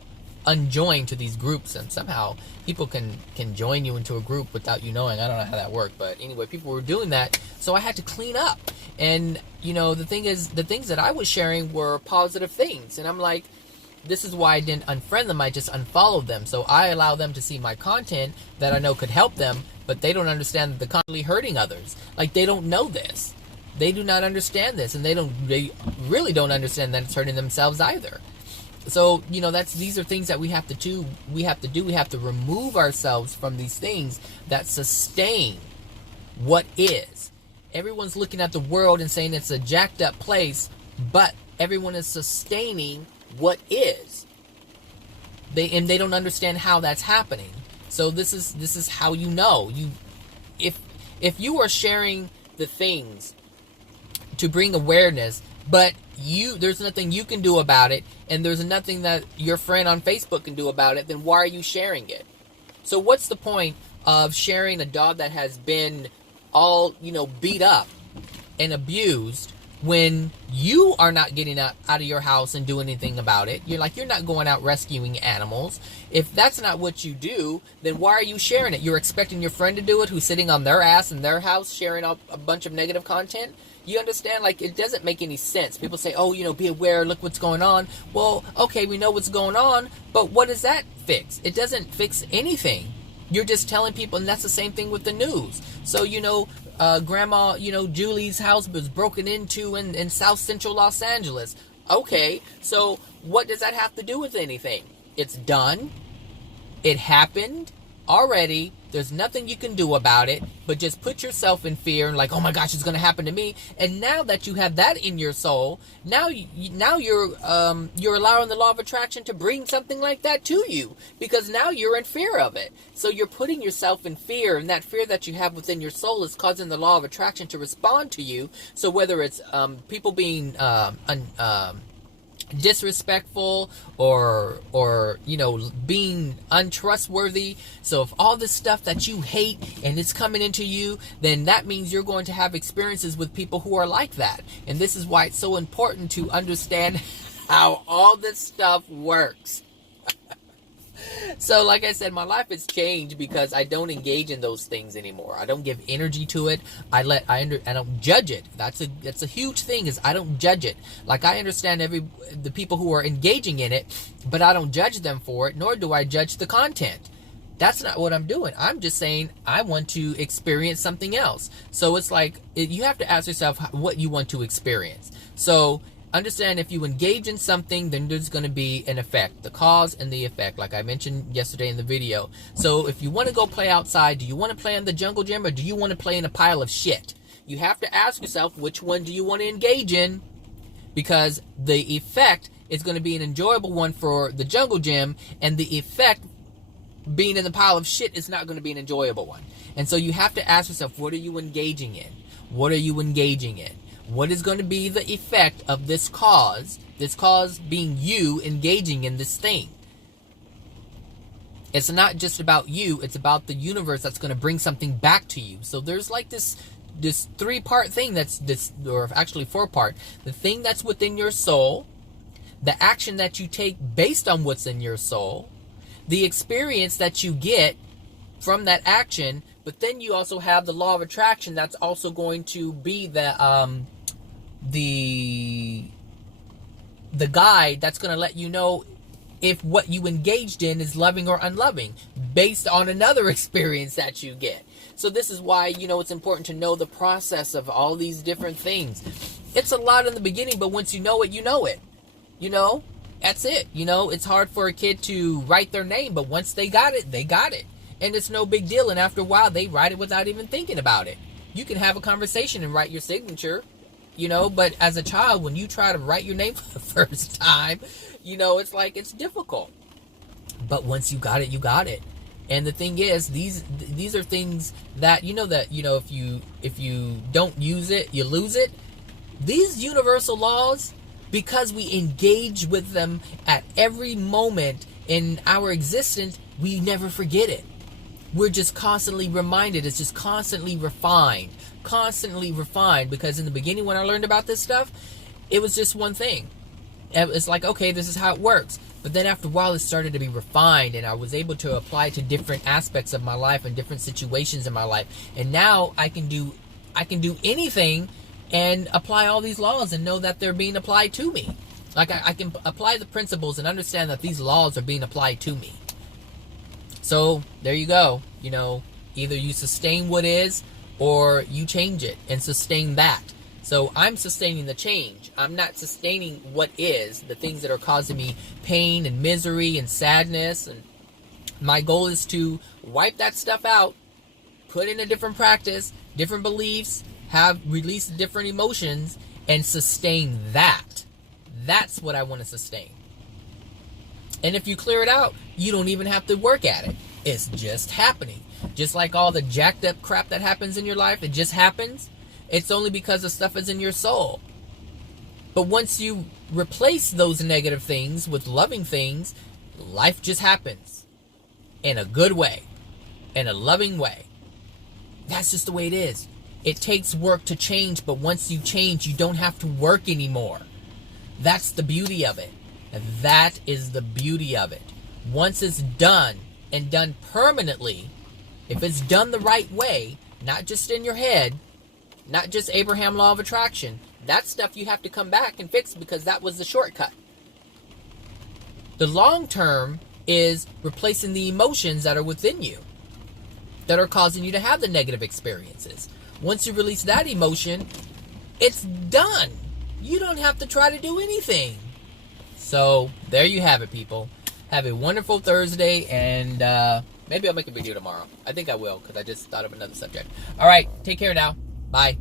unjoin to these groups, and somehow people can join you into a group without you knowing. I don't know how that worked, but anyway, people were doing that, so I had to clean up. And the thing is, the things that I was sharing were positive things, and I'm like, this is why I didn't unfriend them. I just unfollowed them, so I allow them to see my content that I know could help them, but they don't understand that they're constantly hurting others. Like, they don't know this, they do not understand this, and they really don't understand that it's hurting themselves either. So, these are things that we have to do. We have to remove ourselves from these things that sustain what is. Everyone's looking at the world and saying it's a jacked up place, but everyone is sustaining what is. They don't understand how that's happening. So this is how if you are sharing the things to bring awareness, but there's nothing you can do about it, and there's nothing that your friend on Facebook can do about it, then why are you sharing it? So what's the point of sharing a dog that has been all, beat up and abused when you are not getting out of your house and doing anything about it? You're not going out rescuing animals. If that's not what you do, then why are you sharing it? You're expecting your friend to do it, who's sitting on their ass in their house sharing a bunch of negative content? You understand? It doesn't make any sense. People say, be aware, look what's going on. Well, okay, we know what's going on, but what does that fix? It doesn't fix anything. You're just telling people, and that's the same thing with the news. So, Grandma, Julie's house was broken into in South Central Los Angeles. Okay, so what does that have to do with anything? It's done. It happened already. There's nothing you can do about it, but just put yourself in fear and oh my gosh, it's going to happen to me. And now that you have that in your soul, now you're allowing the law of attraction to bring something like that to you, because now you're in fear of it. So you're putting yourself in fear, and that fear that you have within your soul is causing the law of attraction to respond to you. So whether it's people being disrespectful or being untrustworthy. So if all this stuff that you hate and it's coming into you, then that means you're going to have experiences with people who are like that. And this is why it's so important to understand how all this stuff works. So like I said, my life has changed because I don't engage in those things anymore. I don't give energy to it. I don't judge it. That's a huge thing, is I don't judge it. I understand the people who are engaging in it, but I don't judge them for it, nor do I judge the content. That's not what I'm doing. I'm just saying I want to experience something else. So it's you have to ask yourself what you want to experience. So understand, if you engage in something, then there's going to be an effect, the cause and the effect, like I mentioned yesterday in the video. So if you want to go play outside, do you want to play in the jungle gym, or do you want to play in a pile of shit? You have to ask yourself, which one do you want to engage in? Because the effect is going to be an enjoyable one for the jungle gym, and the effect being in the pile of shit is not going to be an enjoyable one. And so you have to ask yourself, what are you engaging in? What are you engaging in? What is going to be the effect of this cause being you engaging in this thing? It's not just about you, it's about the universe that's going to bring something back to you. So there's this three-part thing or actually four-part. The thing that's within your soul, the action that you take based on what's in your soul, the experience that you get from that action, but then you also have the law of attraction that's also going to be the guide that's going to let you know if what you engaged in is loving or unloving based on another experience that you get. So this is why, it's important to know the process of all these different things. It's a lot in the beginning, but once you know it, you know it. That's it. It's hard for a kid to write their name, but once they got it, they got it. And it's no big deal. And after a while, they write it without even thinking about it. You can have a conversation and write your signature, but as a child, when you try to write your name for the first time, it's difficult. But once you got it, you got it. And the thing is, these are things that if you don't use it, you lose it. These universal laws, because we engage with them at every moment in our existence, we never forget it. We're just constantly reminded. It's just constantly refined. Because in the beginning when I learned about this stuff, it was just one thing. It's like, okay, this is how it works. But then after a while, it started to be refined, and I was able to apply to different aspects of my life and different situations in my life. And now I can do anything and apply all these laws and know that they're being applied to me. Like I can apply the principles and understand that these laws are being applied to me. So there you go. Either you sustain what is or you change it and sustain that. So I'm sustaining the change. I'm not sustaining what is, the things that are causing me pain and misery and sadness. And my goal is to wipe that stuff out, put in a different practice, different beliefs, release different emotions, and sustain that. That's what I want to sustain. And if you clear it out, you don't even have to work at it. It's just happening. Just like all the jacked up crap that happens in your life, it just happens. It's only because the stuff is in your soul. But once you replace those negative things with loving things, life just happens. In a good way. In a loving way. That's just the way it is. It takes work to change, but once you change, you don't have to work anymore. That's the beauty of it. That is the beauty of it. Once it's done, and done permanently, if it's done the right way, not just in your head, not just Abraham law of attraction, that stuff you have to come back and fix because that was the shortcut. The long term is replacing the emotions that are within you that are causing you to have the negative experiences. Once you release that emotion, it's done. You don't have to try to do anything. So there you have it, people. Have a wonderful Thursday, and maybe I'll make a video tomorrow. I think I will, because I just thought of another subject. All right, take care now. Bye.